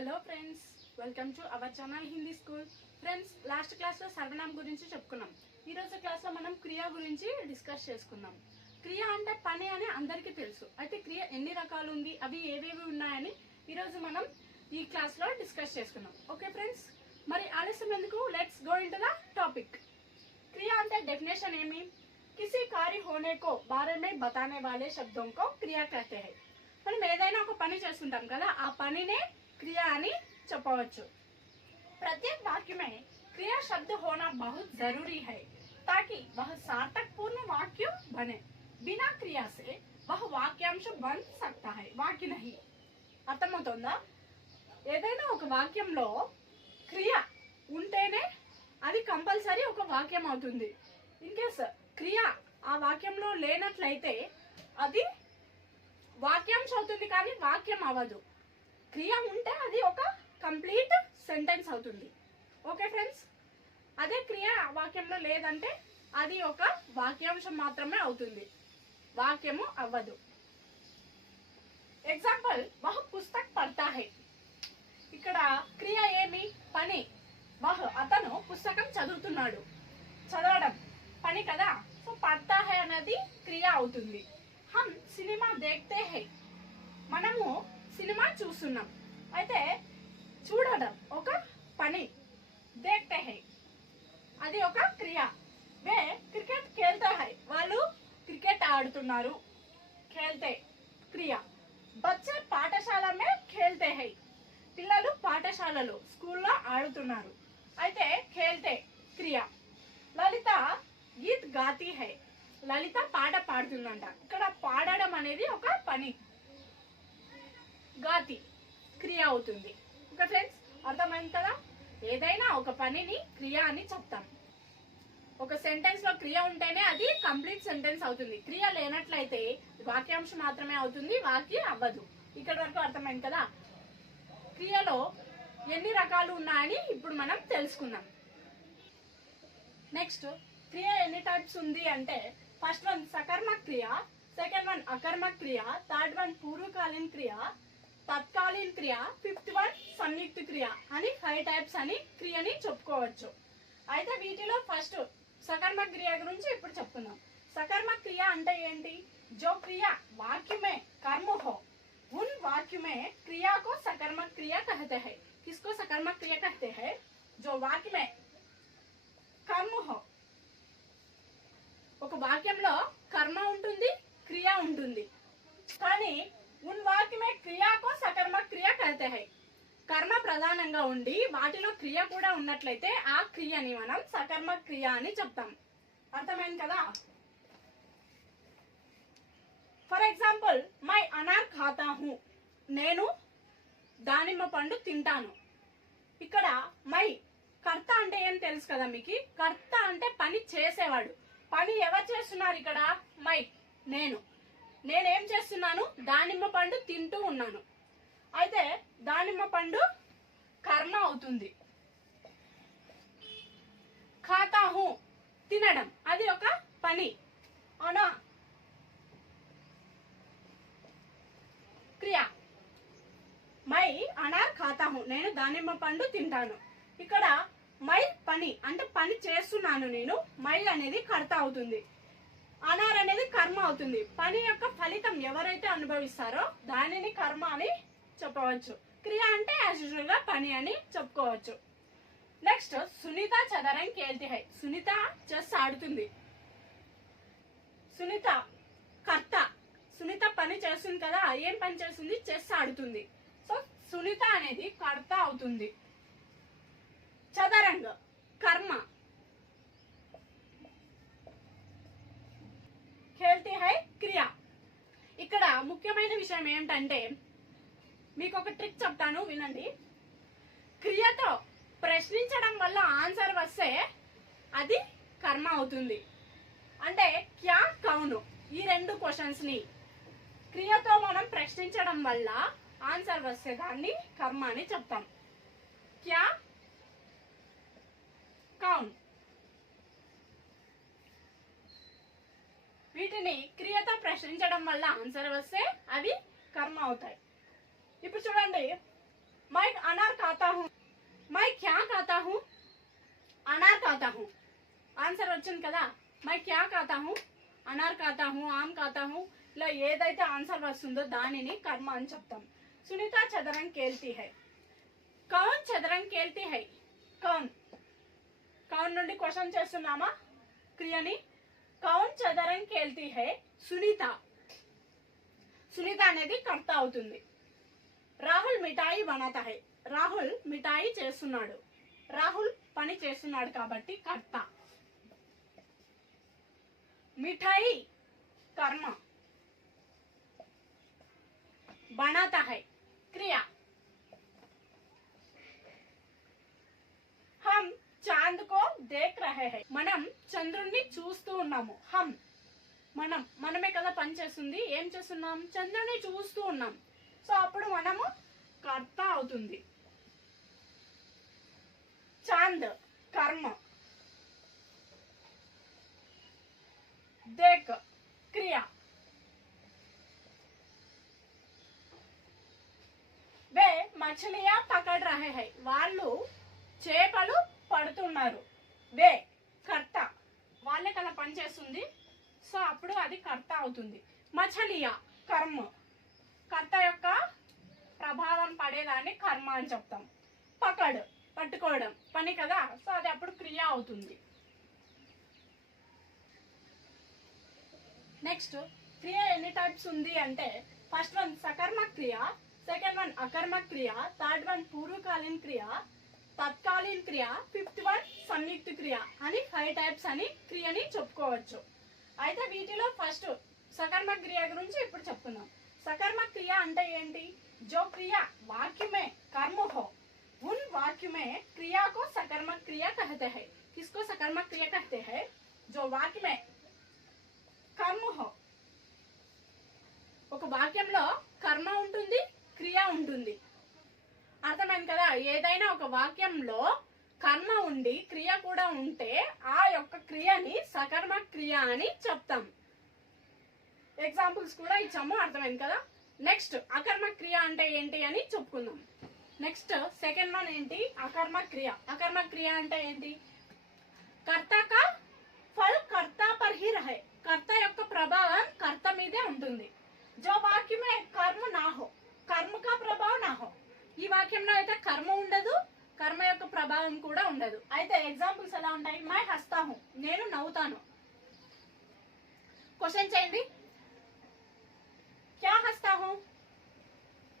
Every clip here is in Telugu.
Hello friends welcome to our channel Hindi school friends last క్లాస్లో సర్వనామం గురించి చెప్పుకున్నాం. ఈరోజు క్లాస్లో మనం క్రియ గురించి డిస్కస్ చేసుకుందాం. క్రియ అంటే పని అని అందరికీ తెలుసు. అయితే క్రియ ఎన్ని రకాలు ఉంది? అవి ఏవేవి ఉన్నాయని ఈరోజు మనం ఈ క్లాస్లో డిస్కస్ చేసుకున్నాం ఓకే ఫ్రెండ్స్ మరి ఆలస్యం ఎందుకు? Let's go into the topic క్రియ అంటే డెఫినేషన్ ఏమి? కిసి కార్య హోనేకో కో బతానే వాళ్ళే శబ్దంకో క్రియా కహతే హై. మనం ఏదైనా ఒక పని చేస్తుంటాం కదా ఆ పనినే క్రియ అని చెప్పవచ్చు प्रत्येक वाक्य में क्रिया शब्द होना बहुत जरूरी है ताकि वह सार्थक पूर्ण वाक्य बने बिना क्रिया से वह वाक्यांश बन सकता है वाक्य नहीं అర్థమవుతుందా ఏదైనా ఒక వాక్యంలో క్రియ ఉంటేనే అది కంపల్సరీ ఒక వాక్యం అవుతుంది ఇన్ కేస్ క్రియ ఆ వాక్యంలో లేనట్లయితే అది వాక్యాంశం అవుతుంది కానీ వాక్యం అవ్వదు క్రియ ఉంటే అది ఒక కంప్లీట్ సెంటెన్స్ అవుతుంది. Okay friends? అదే క్రియ వాక్యంలో లేదంటే అది ఒక వాక్యాంశం మాత్రమే అవుతుంది. వాక్యము అవ్వదు. ఎగ్జాంపుల్ బహు పుస్తక్ పడతా హై ఇక్కడ క్రియ ఏమి? పని. వహ్ అతను పుస్తకం చదువుతున్నాడు. చదవడం. పని కదా? సో పడతా హై అనేది క్రియ అవుతుంది. హమ్ సినిమా దేఖ్తే హై మనము సినిమా చూస్తున్నాం. అయితే చూడడం ఒక పని. దేక్తే హై. అది ఒక క్రియ. వే క్రికెట్ ఖేల్తే హై. వాళ్ళు క్రికెట్ ఆడుతున్నారు. ఖేల్తే క్రియ. బచ్చే పాఠశాల మే ఖేల్తే హై. పిల్లలు పాఠశాలలో స్కూల్లో ఆడుతున్నారు. అయితే ఖేల్తే క్రియ. లలిత గీత్ గాతి హై. లలిత పాట పాడుతుందంట. ఇక్కడ పాడడం అనేది ఒక పని. గాతి క్రియ అవుతుంది. ఓకే ఫ్రెండ్స్ అర్థమైంది కదా? ఏదైనా ఒక పనిని క్రియ అని చెప్తాం. ఒక సెంటెన్స్లో క్రియ ఉంటేనే అది కంప్లీట్ సెంటెన్స్ అవుతుంది. క్రియ లేనట్లయితే వాక్యాంశం మాత్రమే అవుతుంది వాక్య అవ్వదు. ఇక్కడ వరకు అర్థమైంది కదా? క్రియలో ఎన్ని రకాలు ఉన్నాయని ఇప్పుడు మనం తెలుసుకుందాం. నెక్స్ట్ క్రియ ఎన్ని టైప్స్ ఉంది అంటే ఫస్ట్ వన్ సకర్మ క్రియ సెకండ్ వన్ అకర్మ క్రియ థర్డ్ వన్ పూర్వకాలీన క్రియ తత్కాలీన క్రియ ఫిఫ్త్ వన్ సంయుక్త క్రియ అని ఫైవ్ టైప్స్ అని క్రియని చెప్పుకోవచ్చు అయితే వీటిలో ఫస్ట్ సకర్మ క్రియ గురించి ఇప్పుడు చెప్పుకుందాం సకర్మ క్రియ అంటే ఏంటి జో క్రియ వాక్యమే కర్మ హో उन वाक्य में क्रिया को सकर्मक क्रिया कहते हैं किसको सकर्मक क्रिया कहते हैं जो वाक्य में కర్మ హో ఒక వాక్యంలో కర్మ ఉంటుంది క్రియ ఉంటుంది కానీ ఉన్ వాక్యమే క్రియాకో సకర్మ క్రియ కహతే హై. కర్మ ప్రధానంగా ఉండి వాటిలో క్రియ కూడా ఉన్నట్లయితే ఆ క్రియని మనం సకర్మ క్రియ అని చెప్తాం. అర్థమైంది కదా? ఫర్ ఎగ్జాంపుల్ మై అనార్ ఖాతా హూ. నేను దానిమ్మ పండు తింటాను. ఇక్కడ మై కర్త అంటే ఏం తెలుసు కదా మీకు? కర్త అంటే పని చేసేవాడు. పని ఎవరు చేస్తున్నారు ఇక్కడ? మై నేను. నేనేం చేస్తున్నాను? దానిమ్మ పండు తింటూ ఉన్నాను. అయితే దానిమ్మ పండు కర్మ అవుతుంది. ఖాతాహు తినడం అది ఒక పని. అవునా? క్రియ. మై అనార్ ఖాతాహు. నేను దానిమ్మ పండు తింటాను. ఇక్కడ మై పని అంటే పని చేస్తున్నాను నేను. మై అనేది కర్త అవుతుంది. అనార్ అనేది కర్మ అవుతుంది పని యొక్క ఫలితం ఎవరైతే అనుభవిస్తారో దానిని కర్మ అని చెప్పవచ్చు. క్రియ అంటే యాజ్ యూజువల్గా పని అని చెప్పుకోవచ్చు. నెక్స్ట్ సునీత చదరం కేల్తి హై. సునీత చెస్ ఆడుతుంది. సునీత కర్త. సునీత పని చేస్తుంది కదా ఏం పని చేస్తుంది? చెస్ ఆడుతుంది. సో సునీత అనేది కర్త అవుతుంది. చదరంగ కర్మ ఖేల్తి హై క్రియ ఇక్కడ ముఖ్యమైన విషయం ఏమిటంటే మీకు ఒక ట్రిక్ చెప్తాను వినండి. క్రియతో ప్రశ్నించడం వల్ల ఆన్సర్ వస్తే అది కర్మ అవుతుంది. అంటే క్యా కౌను? ఈ రెండు క్వశ్చన్స్ని క్రియతో మనం ప్రశ్నించడం వల్ల ఆన్సర్ వస్తే దాన్ని కర్మ అని చెప్తాం. క్యా కౌన్? వీటిని క్రియత ప్రశ్నించడం వల్ల ఆన్సర్ వస్తే అవి కర్మ అవుతాయి. ఇప్పుడు చూడండి. మై అనార్ ఖాతా హూ మై క్యా ఖాతా హూ అనార్ ఖాతా హూ ఆన్సర్ వచ్చింది కదా. మై క్యా ఖాతా హూ అనార్ ఖాతా హూ ఆమ్ ఖాతా హూ ఇలా ఏదైతే ఆన్సర్ వస్తుందో దానిని కర్మ అని చెప్తాం. సునీత చదరం కేల్తి హై. కౌన్ చదరం కేల్తి హై. కౌన్. కౌన్ నుండి క్వశ్చన్ చేస్తున్నామా? క్రియని? కౌన్ చదరంగ్ కేల్తీ హై సునీత సునీత అనేది కర్త అవుతుంది రాహుల్ మిఠాయి బనాతా హై రాహుల్ మిఠాయి చేస్తున్నాడు రాహుల్ పని చేస్తున్నాడు కాబట్టి కర్త మిఠాయి కర్మ బనాతా హై క్రియ హమ్ చాంద్ కో దేక్ రహే హై. మనం చంద్రుణ్ణి చూస్తూ ఉన్నాము. హమ్ మనం మనమే కదా పని చేస్తుంది. ఏం చేస్తున్నాం? చంద్రుని చూస్తూ ఉన్నాం. సో అప్పుడు మనము కర్త అవుతుంది. చాంద్ కర్మ. దేక్ క్రియ. వే మచ్చలియా పకడ్ రహే హై. వాళ్ళు చేపలు పడుతున్నారు. వే కర్త. వాళ్ళకి అలా పనిచేస్తుంది సో అప్పుడు అది కర్త అవుతుంది. మచనీయ కర్మ. కర్త యొక్క ప్రభావం పడేదాన్ని కర్మ అని చెప్తాం. పకడ్ పట్టుకోవడం. పని కదా? సో అది అప్పుడు క్రియ అవుతుంది. నెక్స్ట్ క్రియ ఎన్ని టైప్స్ ఉంది అంటే ఫస్ట్ వన్ సకర్మ క్రియ సెకండ్ వన్ అకర్మ క్రియ థర్డ్ వన్ పూర్వకాలీన్ క్రియ తత్కాలీన క్రియ ఫిఫ్త్ వన్ సంయుక్త క్రియ అని ఫైవ్ టైప్స్ అని క్రియని చెప్పుకోవచ్చు అయితే వీటిలో ఫస్ట్ సకర్మ క్రియ గురించి ఇప్పుడు చెప్తున్నాం సకర్మ క్రియ అంటే ఏంటి జో క్రియ వాక్యమే కర్మ హో उन वाक्य में क्रिया को सकर्मक क्रिया कहते हैं किसको सकर्मक क्रिया कहते हैं जो वाक्य में కర్మ హో ఒక వాక్యంలో కర్మ ఉంటుంది క్రియ ఉంటుంది అర్థమైంది కదా? ఏదైనా ఒక వాక్యంలో కర్మ ఉండి క్రియ కూడా ఉంటే ఆ యొక్క క్రియని సకర్మ క్రియ అని చెప్తాం. ఎగ్జాంపుల్స్ కూడా ఇచ్చాము అర్థమైంది కదా? నెక్స్ట్ అకర్మ క్రియ అంటే ఏంటి అని చెప్పుకుందాం. నెక్స్ట్ సెకండ్ వన్ ఏంటి? అకర్మ క్రియ. అకర్మ క్రియ అంటే ఏంటి? కర్త కా ఫల్ కర్త పర్ హీ రహే. కర్త యొక్క ప్రభావం కర్త మీదే ఉంటుంది. జో వాక్యమే కర్మ నా హో. కర్మ కా ప్రభావం నా హో. ఈ వాక్యంలో అయితే కర్మ ఉండదు కర్మ యొక్క ప్రభావం కూడా ఉండదు. అయితే ఎగ్జాంపుల్స్ ఎలా ఉంటాయి? మై హస్తాహం నేను నవ్వుతాను. క్వశ్చన్ చేయండి. క్యా హస్తాహం?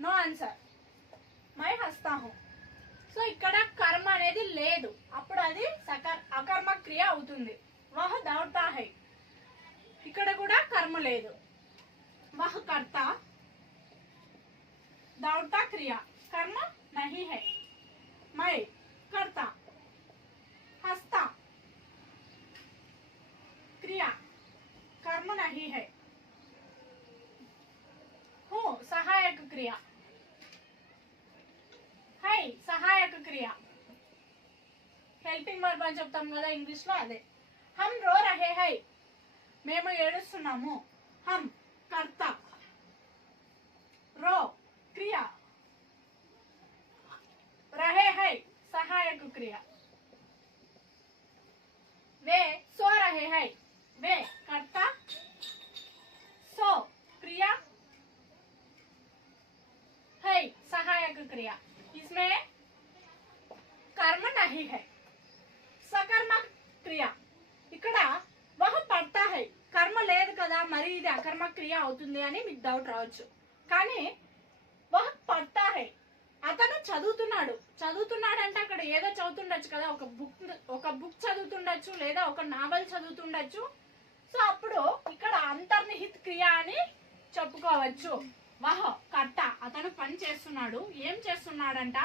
నో ఆన్సర్ మై హస్తాహం సో ఇక్కడ కర్మ అనేది లేదు. అప్పుడు అది సకర్ అకర్మ క్రియ అవుతుంది. వహ దౌడతా హై. ఇక్కడ కూడా కర్మ లేదు. వహ కర్త దౌతా క్రియ. కర్మ నహి హై మై కర్త హస్తా క్రియ కర్మ నహి హై హూ సహాయక క్రియ హై సహాయక క్రియ హెల్పింగ్ వర్బ్ అని చెప్తాం కదా ఇంగ్లీష్లో అదే. హమ్ రో రహే హై మేము ఏడుస్తున్నాము. హమ్ ఇది అకర్మ క్రియ అవుతుంది అని మీకు డౌట్ రావచ్చు. కానీ వహ పడతా హై అతను చదువుతున్నాడు. చదువుతున్నాడు అంటే అక్కడ ఏదో చదువుతుండొచ్చు కదా. ఒక బుక్ ఒక బుక్ చదువుతుండొచ్చు లేదా ఒక నావల్ చదువుతుండొచ్చు. సో అప్పుడు ఇక్కడ అంతర్నిహిత్ క్రియ అని చెప్పుకోవచ్చు. వహ కర్త. అతను పని చేస్తున్నాడు. ఏం చేస్తున్నాడంట?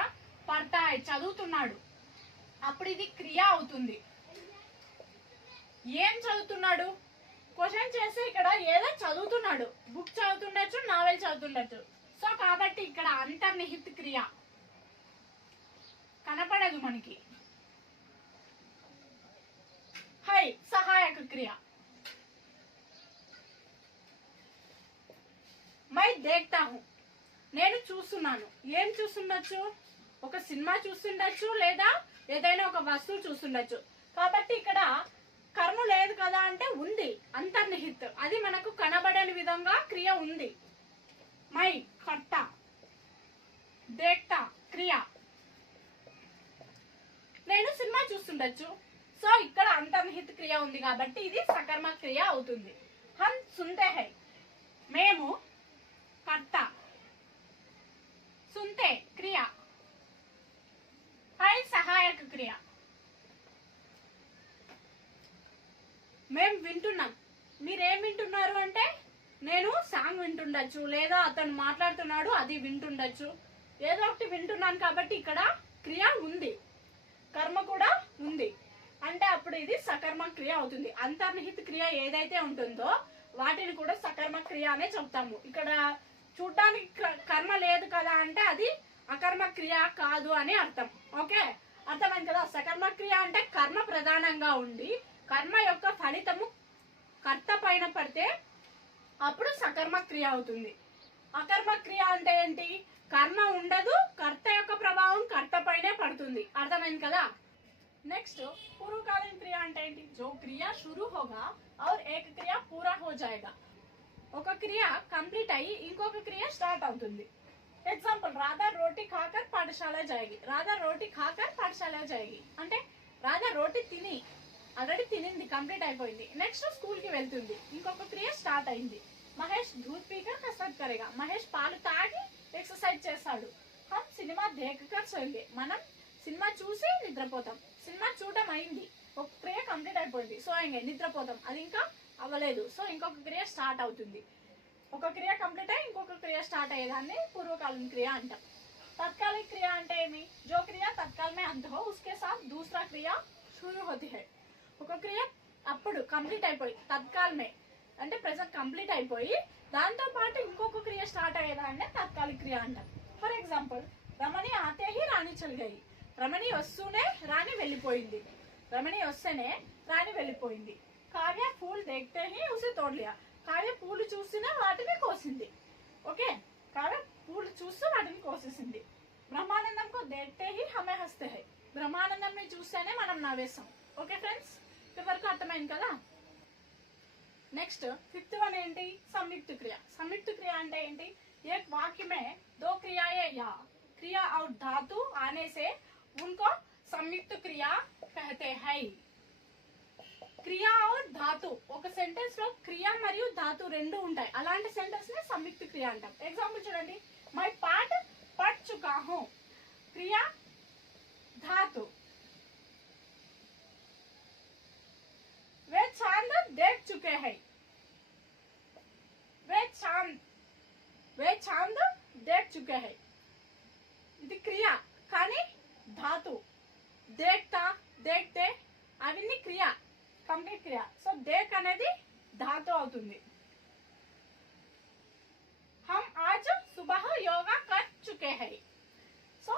పడతా చదువుతున్నాడు. అప్పుడు ఇది క్రియ అవుతుంది. ఏం చదువుతున్నాడు? క్వశ్చన్ చేస్తే ఇక్కడ ఏదో చదువుతున్నాడు. బుక్ చదువుతుండొచ్చు నావెల్ చదువుతుండొచ్చు. సో కాబట్టి ఇక్కడ అంతర్నిహిత క్రియ. కనపడదు మనకి. హై సహాయక క్రియ. మై దేఖ్తా హూ. నేను చూస్తున్నాను. ఏం చూస్తుండొచ్చు? ఒక సినిమా చూస్తుండొచ్చు లేదా ఏదైనా ఒక వస్తువు చూస్తుండొచ్చు. కాబట్టి ఇక్కడ కర్మ లేదు కదా అంటే ఉంది. అంతర్నిహిత్. అది మనకు కనబడని విధంగా క్రియ ఉంది. మై కర్త దేక్త క్రియ. నేను సినిమా చూస్తుండొచ్చు. సో ఇక్కడ అంతర్నిహిత క్రియ ఉంది కాబట్టి ఇది సకర్మ క్రియ అవుతుంది. హన్సు సుంతే హై మేము కర్త సుంతే క్రియ హై సహాయక క్రియ మేము వింటున్నాం. మీరేం వింటున్నారు అంటే నేను సాంగ్ వింటుండొచ్చు లేదా అతను మాట్లాడుతున్నాడు అది వింటుండొచ్చు. ఏదో ఒకటి వింటున్నాను కాబట్టి ఇక్కడ క్రియ ఉంది. కర్మ కూడా ఉంది. అంటే అప్పుడు ఇది సకర్మ క్రియ అవుతుంది. అంతర్నిహిత క్రియ ఏదైతే ఉంటుందో వాటిని కూడా సకర్మ క్రియ అనే చెప్తాము. ఇక్కడ చూడటానికి కర్మ లేదు కదా అంటే అది అకర్మ క్రియ కాదు అని అర్థం. ఓకే? అర్థమైంది కదా? సకర్మ క్రియ అంటే కర్మ ప్రధానంగా ఉండి కర్మ యొక్క ఫలితము కర్త పైన పడితే అప్పుడు సకర్మ క్రియ అవుతుంది. అకర్మ క్రియ అంటే ఏంటి? కర్మ ఉండదు కర్త యొక్క ప్రభావం కర్త పైనే పడుతుంది. అర్థమైంది కదా? నెక్స్ట్ పూర్వకాలీన క్రియ అంటే ఏంటి? జో క్రియ షురూ హోగా ఔర్ ఏక క్రియ పూరా హో జాయేగా. ఒక క్రియ కంప్లీట్ అయ్యి ఇంకొక క్రియ స్టార్ట్ అవుతుంది. ఎగ్జాంపుల్ రాధా రోటీ కాకర్ పాఠశాల జాయగి. రాధా రోటీ కాకర్ పాఠశాల జాయగి. అంటే రాధా రోటీ తిని ఆల్రెడీ తినింది కంప్లీట్ అయిపోయింది. నెక్స్ట్ స్కూల్కి వెళ్తుంది. ఇంకొక క్రియ స్టార్ట్ అయింది. మహేష్ దూద్ పీకర్ కసరత్ కరేగా. మహేష్ పాలు తాగి ఎక్సర్సైజ్ చేస్తాడు. హమ్ సినిమా దేకకర్ సోయింది మనం సినిమా చూసి నిద్రపోతాం. సినిమా చూడటం అయింది. ఒక క్రియ కంప్లీట్ అయిపోయింది. సో ఇంకే నిద్రపోతాం. అది ఇంకా అవ్వలేదు. సో ఇంకొక క్రియ స్టార్ట్ అవుతుంది. ఒక క్రియ కంప్లీట్ అయ్యి ఇంకొక క్రియ స్టార్ట్ అయ్యేదాన్ని పూర్వకాలం క్రియ అంటాం. తత్కాలిక క్రియ అంటే ఏమి? జో క్రియ తత్కాలమే అంత. హో ఉస్కే సాత్ దూసరా క్రియ షురు హోతి హై. ఒక క్రియ అప్పుడు కంప్లీట్ అయిపోయి తత్కాలమే. అంటే ప్రజెంట్ కంప్లీట్ అయిపోయి దాంతో పాటు ఇంకొక క్రియ స్టార్ట్ అయ్యేదాన్ని తత్కాలిక క్రియ అంటారు ఫర్ ఎగ్జాంపుల్ రమణి ఆతేహి రాణి చలిగాయి. రమణి వస్తూనే రాణి వెళ్ళిపోయింది. రమణి వస్తేనే రాణి వెళ్ళిపోయింది. కావ్య పూలు దేక్తే ఉసి తోడలియా. కావ్య పూలు చూస్తూనే వాటిని కోసింది. ఓకే? కావ్య పూలు చూస్తూ వాటిని కోసేసింది. బ్రహ్మానందం కో హి హమే హస్తే బ్రహ్మానందం చూస్తేనే మనం నవ్వేస్తాం ఓకే ఫ్రెండ్స్ ఇప్పటి వరకు అర్థమైంది కదా నెక్స్ట్ ఫిఫ్త్ వన్ ఏంటి సంయుక్త క్రియ సంయుక్త క్రియ అంటే ఏంటి एक वाक्य में दो क्रियाएं या क्रिया और धातु आने से उनको संयुक्त क्रिया कहते हैं క్రియ ఆర్ ధాతు ఒక సెంటెన్స్ లో క్రియ మరియు ధాతు రెండు ఉంటాయి అలాంటి సెంటెన్స్ ని సంయుక్త క్రియ అంటాం ఎగ్జాంపుల్ చూడండి మై పాట్ పట్ చుకా హూ క్రియ ధాతు वे चांद देख चुके हैं वे चांद वे चांद देख चुके हैं ఇది క్రియ కానీ ధాతు దేక్తా దేక్తే అవన్నీ క్రియ కంప్లీట్ క్రియ సో దేక్ అనేది ధాతు అవుతుంది హమ్ ఆజ్ సుబహ యోగా కర్ చుకే హై సో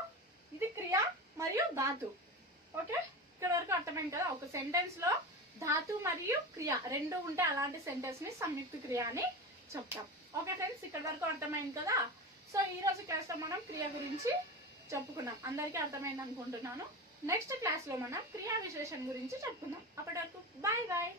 ఇది క్రియ మరియు ధాతు ఓకే ఇక్కడ వరకు అర్థమైంది కదా ఒక సెంటెన్స్ లో ధాతు మరియు క్రియ రెండు ఉంటే అలాంటి సెంటెన్స్ని సంయుక్త క్రియ అని చెప్తాం. ఓకే ఫ్రెండ్స్ ఇక్కడ వరకు అర్థమైంది కదా? సో ఈ రోజు క్లాస్లో మనం క్రియ గురించి చెప్పుకున్నాం. అందరికీ అర్థమైంది అనుకుంటున్నాను. నెక్స్ట్ క్లాస్లో మనం క్రియా విశేషం గురించి చెప్పుకుందాం. అప్పటి వరకు బాయ్ బాయ్